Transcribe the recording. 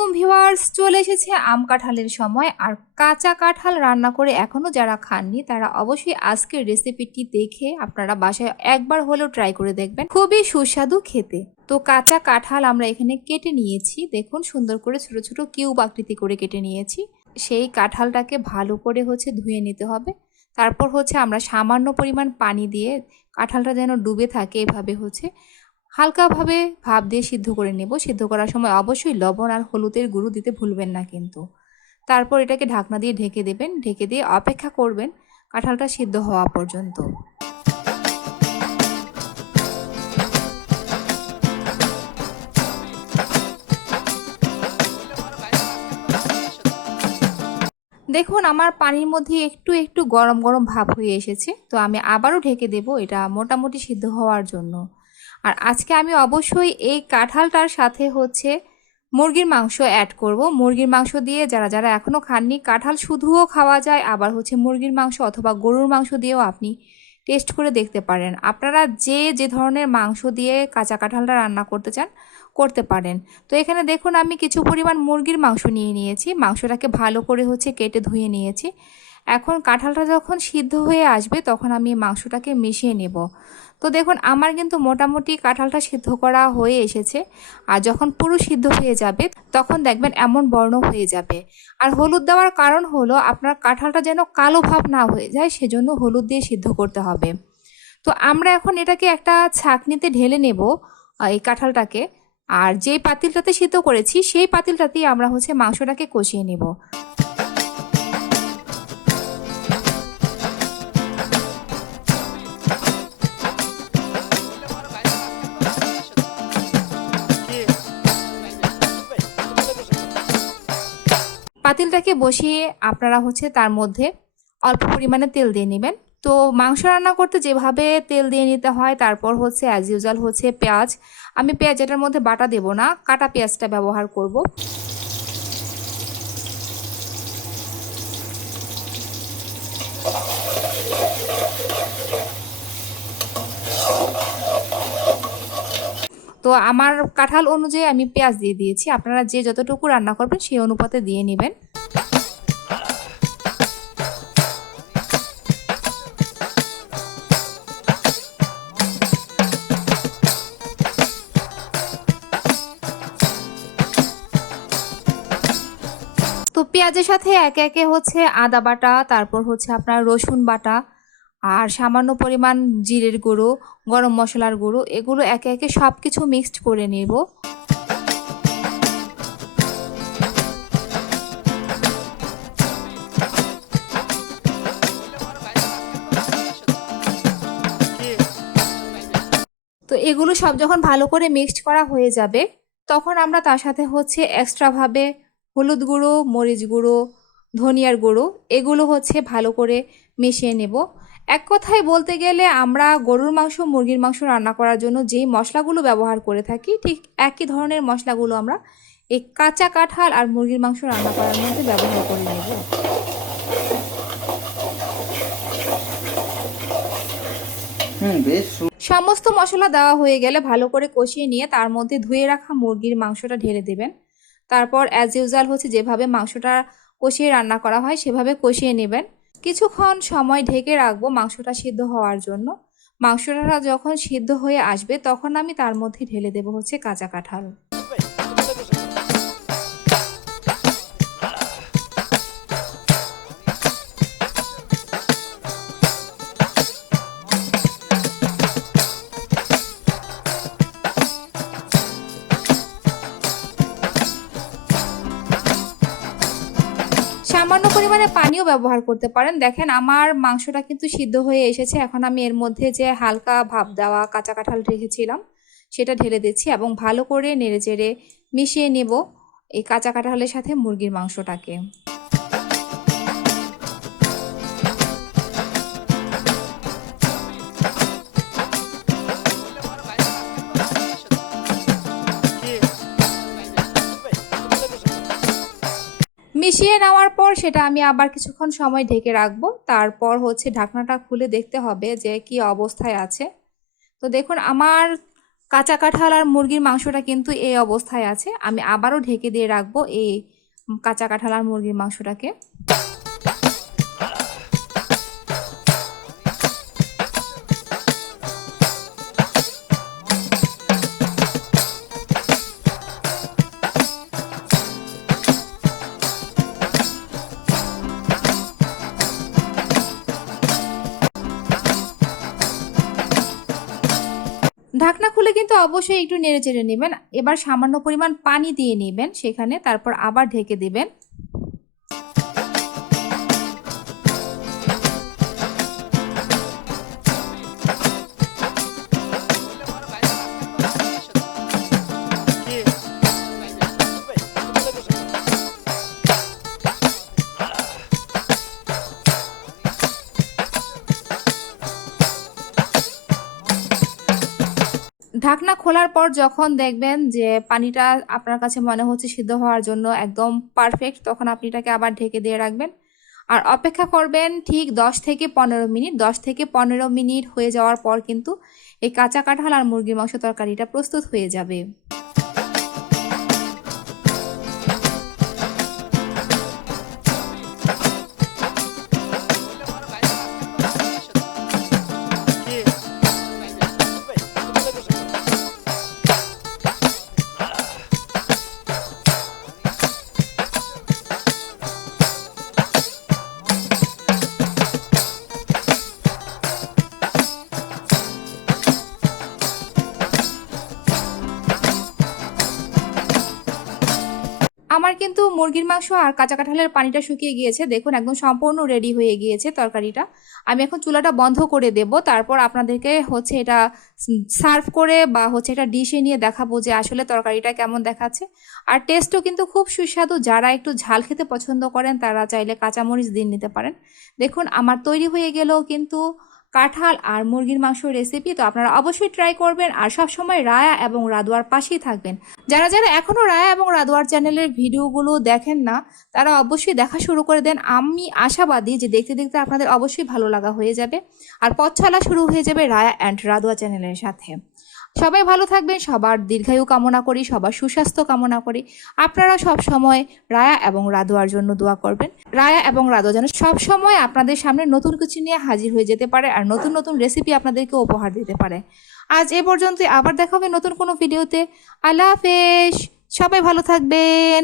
আলাইকুম ভিউয়ার্স, চলে এসেছে আম কাঁঠালের সময়। আর কাঁচা কাঁঠাল রান্না করে এখনও যারা খাননি তারা অবশ্যই আজকের রেসিপিটি দেখে আপনারা বাসায় একবার হলেও ট্রাই করে দেখবেন, খুবই সুস্বাদু খেতে। তো কাঁচা কাঁঠাল আমরা এখানে কেটে নিয়েছি, দেখুন সুন্দর করে ছোট ছোট কিউব আকৃতি করে কেটে নিয়েছি। সেই কাঁঠালটাকে ভালো করে ধুয়ে নিতে হবে। তারপর আমরা সামান্য পরিমাণ পানি দিয়ে কাঁঠালটা যেন ডুবে থাকে এভাবে হালকাভাবে ভাপ দিয়ে সিদ্ধ করে নেব। সিদ্ধ করার সময় অবশ্যই লবণ আর হলুদের গুঁড়ো দিতে ভুলবেন না কিন্তু। তারপর এটাকে ঢাকনা দিয়ে ঢেকে দেবেন, ঢেকে দিয়ে অপেক্ষা করবেন কাঁঠালটা সিদ্ধ হওয়া পর্যন্ত। দেখুন আমার পানির মধ্যে একটু একটু গরম গরম ভাব হয়ে এসেছে, তো আমি আবারও ঢেকে দেব এটা মোটামুটি সিদ্ধ হওয়ার জন্য। আর আজকে আমি অবশ্যই এই কাঁঠালটার সাথে মুরগির মাংস অ্যাড করব। মুরগির মাংস দিয়ে যারা যারা এখনও খাননি, কাঁঠাল শুধুও খাওয়া যায়, আবার মুরগির মাংস অথবা গরুর মাংস দিয়েও আপনি টেস্ট করে দেখতে পারেন। আপনারা যে যে ধরনের মাংস দিয়ে কাঁচা কাঁঠালটা রান্না করতে চান করতে পারেন। তো এখানে দেখুন আমি কিছু পরিমাণ মুরগির মাংস নিয়ে নিয়েছি, মাংসটাকে ভালো করে কেটে ধুয়ে নিয়েছি। এখন কাঁঠালটা যখন সিদ্ধ হয়ে আসবে তখন আমি মাংসটাকে মিশিয়ে নেব। তো দেখুন আমার কিন্তু মোটামুটি কাঁঠালটা সিদ্ধ করা হয়ে এসেছে। আর যখন পুরো সিদ্ধ হয়ে যাবে তখন দেখবেন এমন বর্ণ হয়ে যাবে। আর হলুদ দেওয়ার কারণ হলো আপনার কাঁঠালটা যেন কালো ভাব না হয়ে যায়, সেজন্য হলুদ দিয়ে সিদ্ধ করতে হবে। তো আমরা এখন এটাকে একটা ছাঁকনিতে ঢেলে নেব এই কাঁঠালটাকে। আর যেই পাতিলটাতে সিদ্ধ করেছি সেই পাতিলটাতেই আমরা মাংসটাকে কষিয়ে নেব। পাতিলটাকে বসিয়ে আপনারা তার মধ্যে অল্প পরিমাণে তেল দিয়ে নেবেন। তো মাংস রান্না করতে যেভাবে তেল দিয়ে নিতে হয়, তারপর অ্যাজ ইউজুয়াল পেঁয়াজ। আমি পেঁয়াজ এটার মধ্যে বাটা দেব না, কাটা পেঁয়াজটা ব্যবহার করব। তো আমার কাঁঠাল অনুযায়ী আমি পেঁয়াজ দিয়ে দিয়েছি, আপনারা যে যতটুকু রান্না করবেন সেই অনুপাতে দিয়ে নেবেন। তো পেঁয়াজের সাথে একে একে আদা বাটা, তারপর আপনার রসুন বাটা, আর সামান্য পরিমাণ জিরের গুঁড়ো, গরম মশলার গুঁড়ো, এগুলো একে একে সব কিছু মিক্সড করে নেব। তো এগুলো সব যখন ভালো করে মিক্সড করা হয়ে যাবে তখন আমরা তার সাথে এক্সট্রাভাবে হলুদ গুঁড়ো, মরিচ গুঁড়ো, ধনিয়ার গুঁড়ো, এগুলো ভালো করে মিশিয়ে নেব। এক কথায় বলতে গেলে আমরা গরুর মাংস, মুরগির মাংস রান্না করার জন্য যেই মশলাগুলো ব্যবহার করে থাকি ঠিক একই ধরনের মশলাগুলো আমরা এই কাঁচা কাঁঠাল আর মুরগির মাংস রান্না করার মধ্যে ব্যবহার করে নেব। সমস্ত মশলা দেওয়া হয়ে গেলে ভালো করে কষিয়ে নিয়ে তার মধ্যে ধুয়ে রাখা মুরগির মাংসটা ঢেলে দেবেন। তারপর অ্যাজ ইউজুয়াল যেভাবে মাংসটা কষিয়ে রান্না করা হয় সেভাবে কষিয়ে নেবেন। কিছুক্ষণ সময় ঢেকে রাখবো মাংসটা সিদ্ধ হওয়ার জন্য। মাংসটা যখন সিদ্ধ হয়ে আসবে তখন আমি তার মধ্যে ঢেলে দেবো কাঁচা কাঁঠাল। সামান্য পরিমাণে পানিও ব্যবহার করতে পারেন। দেখেন আমার মাংসটা কিন্তু সিদ্ধ হয়ে এসেছে। এখন আমি এর মধ্যে যে হালকা ভাপ দেওয়া কাঁচা কাঁঠাল রেখেছিলাম সেটা ঢেলে দিচ্ছি এবং ভালো করে নেড়েচেড়ে মিশিয়ে নেব এই কাঁচা কাঁঠালের সাথে মুরগির মাংসটাকে। মিশিয়ে নেওয়ার পর সেটা আমি আবার কিছুক্ষণ সময় ঢেকে রাখবো। তারপর ঢাকনাটা খুলে দেখতে হবে যে কি অবস্থায় আছে। তো দেখুন আমার কাঁচা কাঁঠাল আর মুরগির মাংসটা কিন্তু এই অবস্থায় আছে। আমি আবারও ঢেকে দিয়ে রাখবো এই কাঁচা কাঁঠাল আর মুরগির মাংসটাকে। ঢাকনা খুলে কিন্তু অবশ্যই একটু নেড়ে চেড়ে নেবেন। এবার সামান্য পরিমাণ পানি দিয়ে নেবেন সেখানে, তারপর আবার ঢেকে দেবেন। ঢাকনা খোলার পর যখন দেখবেন যে পানিটা আপনার কাছে মনে হচ্ছে সিদ্ধ হওয়ার জন্য একদম পারফেক্ট, তখন আপনি এটাকে আবার ঢেকে দিয়ে রাখবেন আর অপেক্ষা করবেন ঠিক 10 থেকে 15 মিনিট। 10 থেকে 15 মিনিট হয়ে যাওয়ার পর কিন্তু এই কাঁচা কাঁঠাল আর মুরগির মাংস তরকারিটা প্রস্তুত হয়ে যাবে। আমার কিন্তু মুরগির মাংস আর কাঁচা কাঁঠালের পানিটা শুকিয়ে গিয়েছে, দেখুন একদম সম্পূর্ণ রেডি হয়ে গিয়েছে তরকারিটা। আমি এখন চুলাটা বন্ধ করে দেব, তারপর আপনাদেরকে হচ্ছে এটা সার্ভ করে বা হচ্ছে এটা ডিশে নিয়ে দেখাবো যে আসলে তরকারিটা কেমন দেখাচ্ছে। আর টেস্টও কিন্তু খুব সুস্বাদু। যারা একটু ঝাল খেতে পছন্দ করেন তারা চাইলে কাঁচামরিচ দিয়ে নিতে পারেন। দেখুন আমার তৈরি হয়ে গেল কিন্তু কাঁঠাল আর মুরগির মাংস রেসিপি। তো আপনারা অবশ্যই ট্রাই করবেন আর সব সময় রায়া এবং রাদোয়ার পাশেই থাকবেন। যারা যারা এখনও রায়া এবং রাদোয়ার চ্যানেলের ভিডিওগুলো দেখেন না তারা অবশ্যই দেখা শুরু করে দেন। আমি আশাবাদী যে দেখতে দেখতে আপনাদের অবশ্যই ভালো লাগা হয়ে যাবে আর পথ চলা শুরু হয়ে যাবে রায়া অ্যান্ড রাদোয়া চ্যানেলের সাথে। সবাই ভালো থাকবেন, সবার দীর্ঘায়ু কামনা করি, সবার সুস্বাস্থ্য কামনা করি। আপনারা সব সময় রায়া এবং রাদোয়ার জন্য দোয়া করবেন। রায়া এবং রাদোয়া যেন সব সময় আপনাদের সামনে নতুন কিছু নিয়ে হাজির হয়ে যেতে পারে আর নতুন নতুন রেসিপি আপনাদেরকে উপহার দিতে পারে। আজ এ পর্যন্তই, আবার দেখা হবে নতুন কোনো ভিডিওতে। আল্লাহ হাফেজ, সবাই ভালো থাকবেন।